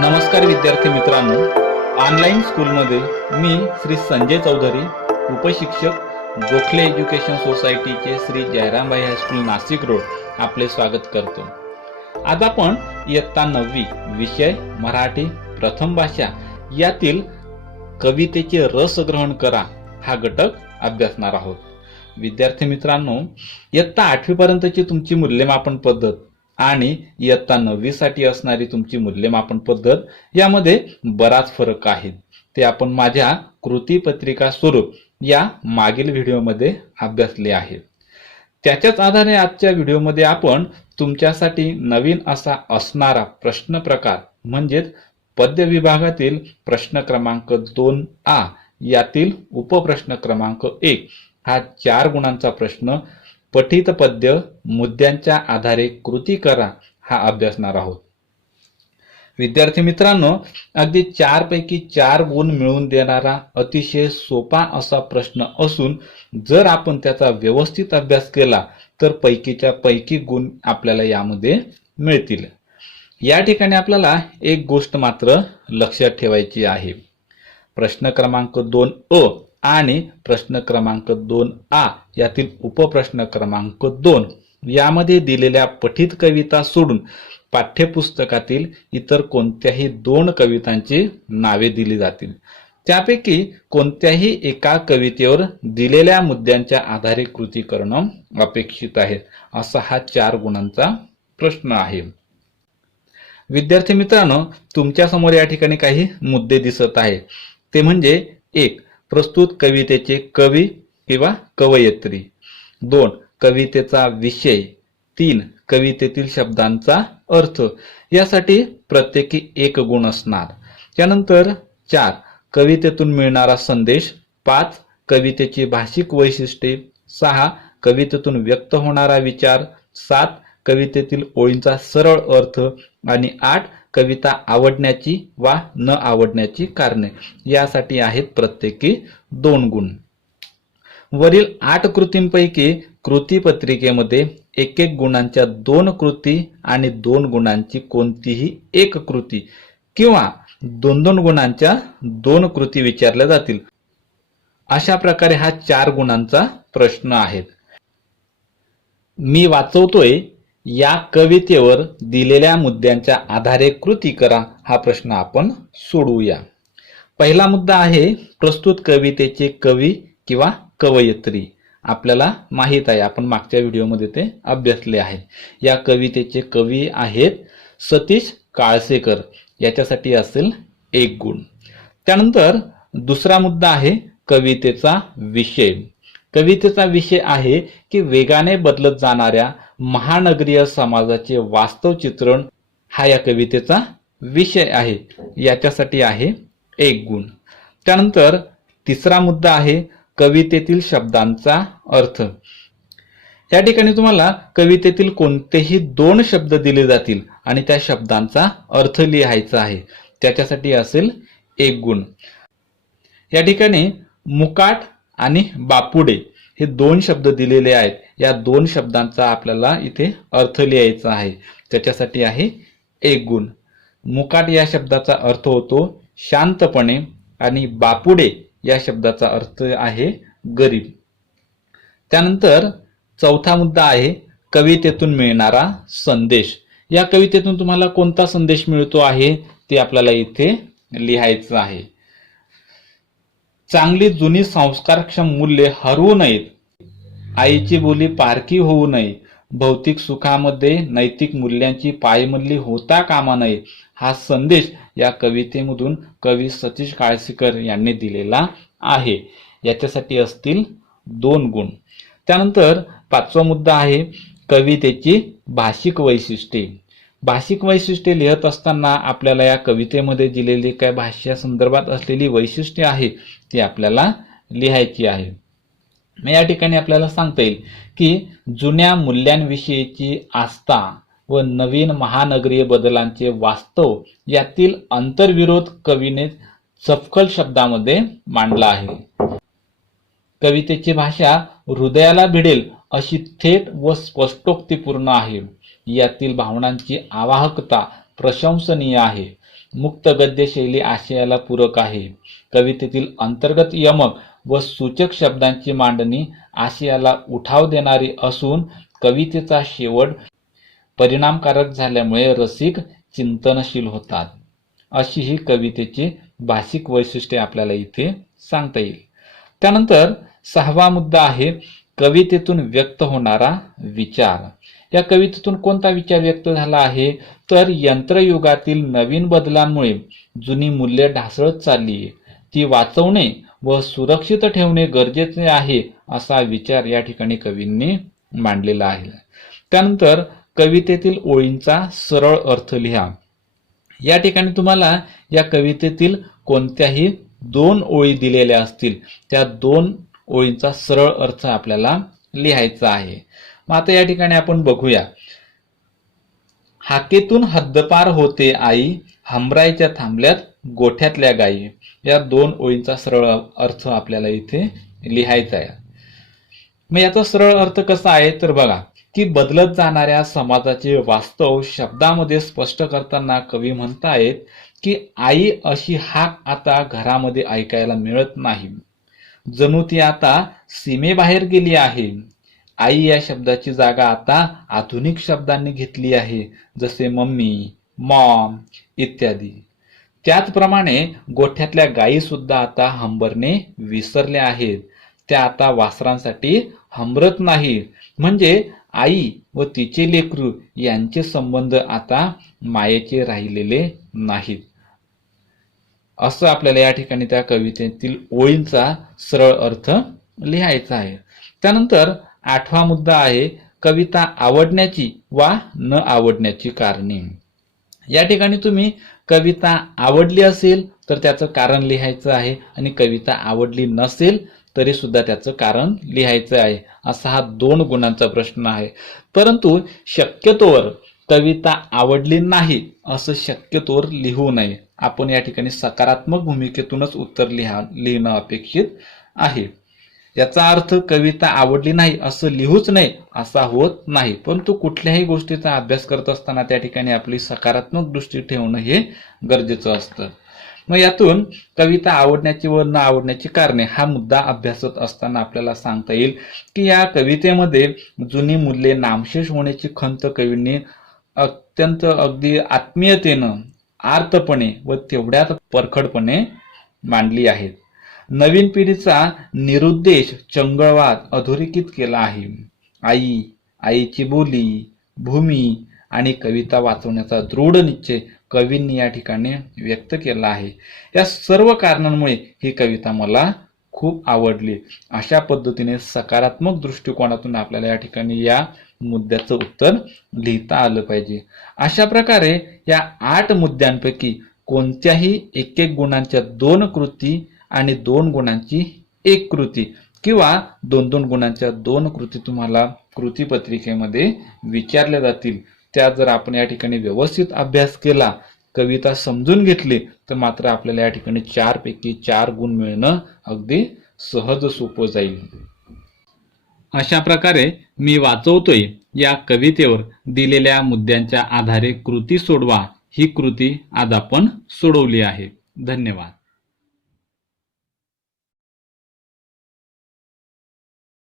नमस्कार विद्यार्थी मित्रांनो, ऑनलाईन स्कूलमध्ये मी श्री संजय चौधरी, उपशिक्षक गोखले एज्युकेशन सोसायटीचे श्री जयरामभाई हायस्कूल नाशिक रोड आपले स्वागत करतो। आज आपण इयत्ता 9वी विषय मराठी प्रथम भाषा यातील कवितेचे रस ग्रहण करा हा घटक अभ्यासणार आहोत। विद्यार्थी मित्रांनो, इयत्ता 8वी पर्यंतची तुमची मूल्यमापन पद्धत आणि इयत्ता 9वी साठी असणारी तुमची मूल्यमापन पद्धत यामध्ये बराच फरक आहे। ते आपण माझ्या कृती पत्रिका स्वरूप या मागील व्हिडिओमध्ये अभ्यासले आहे। त्याच्याच आधारे आजच्या व्हिडिओमध्ये आपण तुमच्यासाठी नवीन असा असणारा प्रश्न प्रकार म्हणजेच पद्य विभागातील प्रश्न क्रमांक 2A यातील उपप्रश्न क्रमांक 1 हा 4 गुणांचा प्रश्न पठित पद्य मुद्द्यांच्या आधारे कृती करा हा अभ्यासणार आहोत। विद्यार्थी मित्रांनो, अगदी 4 पैकी 4 गुण मिळवून देणारा अतिशय सोपा असा प्रश्न असून जर आपण त्याचा व्यवस्थित अभ्यास केला तर पैकीच्या पैकी गुण आपल्याला यामध्ये मिळतील। या ठिकाणी आपल्याला एक गोष्ट मात्र लक्षात ठेवायची आहे। प्रश्न क्रमांक 2A आणि प्रश्न क्रमांक 2A यातील उपप्रश्न क्रमांक 2 यामध्ये दिलेल्या पठित कविता सोडून पाठ्यपुस्तकातील इतर कोणत्याही 2 कवितांची नावे दिली जातील। त्यापैकी कोणत्याही एका कवितेवर दिलेल्या मुद्द्यांच्या आधारे कृती करणं अपेक्षित आहे, असा हा 4 गुणांचा प्रश्न आहे। विद्यार्थी मित्रांनो, तुमच्या समोर या ठिकाणी काही मुद्दे दिसत आहेत। ते म्हणजे 1. प्रस्तुत कवितेचे कवी किंवा कवयित्री, 2. कवितेचा विषय, 3. कवितेतील शब्दांचा अर्थ, यासाठी प्रत्येकी 1 गुण असणार। त्यानंतर 4. कवितेतून मिळणारा संदेश, 5. कवितेची भाषिक वैशिष्ट्ये, 6. कवितेतून व्यक्त होणारा विचार, 7. कवितेतील ओळींचा सरळ अर्थ आणि 8. कविता आवडण्याची वा न आवडण्याची कारणे, यासाठी आहेत प्रत्येकी 2 गुण। वरील 8 कृतींपैकी कृती पत्रिकेमध्ये 1-1 गुणांच्या 2 कृती आणि 2 गुणांची कोणतीही 1 कृती किंवा 2-2 गुणांच्या 2 कृती विचारल्या जातील। अशा प्रकारे हा 4 गुणांचा प्रश्न आहे। मी वाचवतोय, या कवितेवर दिलेल्या मुद्द्यांच्या आधारे कृती करा हा प्रश्न आपण सोडवूया। पहिला मुद्दा आहे प्रस्तुत कवितेचे कवी किंवा कवयित्री। आपल्याला माहित आहे, आपण मागच्या व्हिडिओमध्ये ते अभ्यासले आहे। या कवितेचे कवी आहेत सतीश काळसेकर, याच्यासाठी असेल 1 गुण। त्यानंतर दुसरा मुद्दा आहे कवितेचा विषय। कवितेचा विषय आहे की वेगाने बदलत जाणाऱ्या महानगरीय समाजाचे वास्तव चित्रण, हा या कवितेचा विषय आहे, याच्यासाठी आहे 1 गुण। त्यानंतर तिसरा मुद्दा आहे कवितेतील शब्दांचा अर्थ। या ठिकाणी तुम्हाला कवितेतील कोणतेही 2 शब्द दिले जातील आणि त्या शब्दांचा अर्थ लिहायचा आहे, त्याच्यासाठी असेल 1 गुण। या ठिकाणी मुकाट आणि बापुडे हे 2 शब्द दिलेले आहेत। या 2 शब्दांचा आपल्याला इथे अर्थ लिहायचा आहे, त्याच्यासाठी आहे 1 गुण। मुकाट या शब्दाचा अर्थ होतो शांतपणे आणि बापुडे या शब्दाचा अर्थ आहे गरीब। त्यानंतर चौथा मुद्दा आहे कवितेतून मिळणारा संदेश। या कवितेतून तुम्हाला कोणता संदेश मिळतो आहे ते आपल्याला इथे लिहायचं आहे। चांगली जुनी संस्कारक्षम मूल्ये हरवू नयेत, आईची बोली पारखी होऊ नये, भौतिक सुखामध्ये नैतिक मूल्यांची पायमल्ली होता कामा नये, हा संदेश या कवितेमधून कवी सतीश काळसेकर यांनी दिलेला आहे, याच्यासाठी असतील 2 गुण। त्यानंतर 5वा मुद्दा आहे कवितेची भाषिक वैशिष्ट्ये। भाषिक वैशिष्ट्ये लिहत असताना आपल्याला या कवितेमध्ये दिलेली काय भाषा संदर्भात असलेली वैशिष्ट्ये आहे ती आपल्याला लिहायची आहे। या ठिकाणी आपल्याला सांगता येईल की जुन्या मूल्यांविषयीची आस्था व नवीन महानगरीय बदलांचे वास्तव यातील अंतर्विरोध कवीने सपकल शब्दामध्ये मांडला आहे। कवितेची भाषा हृदयाला भिडेल अशी थेट व स्पष्टोक्तीपूर्ण आहे। यातील भावनांची आवाहकता प्रशंसनीय आहे। मुक्त गद्य शैली आशयाला पूरक आहे. कवितेतील अंतर्गत यमक व सूचक शब्दांची मांडणी आशयाला उठाव देणारी असून कवितेचा शेवट परिणामकारक झाल्यामुळे रसिक चिंतनशील होतात. अशी ही कवितेची भाषिक वैशिष्ट्ये आपल्याला इथे सांगता येईल. त्यानंतर 6वा मुद्दा आहे कवितेतून व्यक्त होणारा विचार. या कवितेतून कोणता विचार व्यक्त झाला आहे तर यंत्रयुगातील नवीन बदलांमुळे जुनी मूल्ये ढासळत चालली, ती वाचवणे व सुरक्षित ठेवणे गरजेचे आहे असा विचार या ठिकाणी कवींनी मांडलेला आहे. त्यानंतर कवितेतील ओळींचा सरळ अर्थ लिहा. या ठिकाणी तुम्हाला या कवितेतील कोणत्याही 2 ओळी दिलेल्या असतील, त्या 2 ओळींचा सरळ अर्थ आपल्याला लिहायचा आहे. मग आता या ठिकाणी आपण बघूया. हाकेतून हद्दपार होते आई, हमराईच्या थांबल्यात गोठ्यातल्या गायी. या 2 ओळींचा सरळ अर्थ आपल्याला इथे लिहायचा आहे. मग याचा सरळ अर्थ कसा आहे तर बघा की बदलत जाणाऱ्या समाजाचे वास्तव शब्दामध्ये स्पष्ट करताना कवी म्हणतायत की आई अशी हाक आता घरामध्ये ऐकायला मिळत नाही, जणू ती आता सीमेबाहेर गेली आहे. आई या शब्दाची जागा आता आधुनिक शब्दांनी घेतली आहे, जसे मम्मी, मॉम इत्यादी. त्याचप्रमाणे गोठ्यातल्या गायी सुद्धा आता हंबरणे विसरल्या आहेत. त्या आता वासरांसाठी हंबरत नाही. म्हणजे आई व तिचे लेकरू यांचे संबंध आता मायेचे राहिलेले नाहीत. असं आपल्याला या ठिकाणी त्या कवितेतील ओळींचा सरळ अर्थ लिहायचा आहे. त्यानंतर 8वा मुद्दा आहे कविता आवडण्याची वा न आवडण्याची कारणे. या ठिकाणी तुम्ही कविता आवडली असेल तर त्याचं कारण लिहायचं आहे आणि कविता आवडली नसेल तरी सुद्धा त्याचं कारण लिहायचं आहे. असा हा 2 गुणांचा प्रश्न आहे. परंतु शक्यतोवर कविता आवडली नाही असं शक्यतोवर लिहू नये. आपण या ठिकाणी सकारात्मक भूमिकेतूनच उत्तर लिहिणं अपेक्षित आहे. याचा अर्थ कविता आवडली नाही असं लिहूच नये असा होत नाही. परंतु कुठल्याही गोष्टीचा अभ्यास करत असताना त्या ठिकाणी आपली सकारात्मक दृष्टी ठेवणं हे गरजेचं असतं. मग यातून कविता आवडण्याची व न आवडण्याची कारणे हा मुद्दा अभ्यासत असताना आपल्याला सांगता येईल की या कवितेमध्ये जुनी मूल्ये नामशेष होण्याची खंत कवींनी अत्यंत अगदी आत्मीयतेनं, आर्तपणे व तेवढ्यात परखडपणे मांडली आहेत. नवीन पिढीचा निरुद्देश चंगळवाद अधोरेखित केला आहे. आई, आईची बोली, भूमी आणि कविता वाचवण्याचा दृढ निश्चय कवींनी या ठिकाणी व्यक्त केला आहे. या सर्व कारणांमुळे ही कविता मला खूप आवडली. अशा पद्धतीने सकारात्मक दृष्टिकोनातून आपल्याला या ठिकाणी या मुद्द्याचं उत्तर लिहिता आलं पाहिजे. अशा प्रकारे या 8 मुद्द्यांपैकी कोणत्याही 1-1 गुणांच्या 2 कृती आणि 2 गुणांची 1 कृती किंवा 2-2 गुणांच्या 2 कृती तुम्हाला कृतीपत्रिकेमध्ये विचारल्या जातील. त्या जर आपण या ठिकाणी व्यवस्थित अभ्यास केला, कविता समजून घेतली तर मात्र आपल्याला या ठिकाणी 4 पैकी 4 गुण मिळणं अगदी सहज सोपं जाईल. अशा प्रकारे मी वाचवतोय या कवितेवर दिलेल्या मुद्द्यांच्या आधारे कृती सोडवा ही कृती आज आपण सोडवली आहे. धन्यवाद.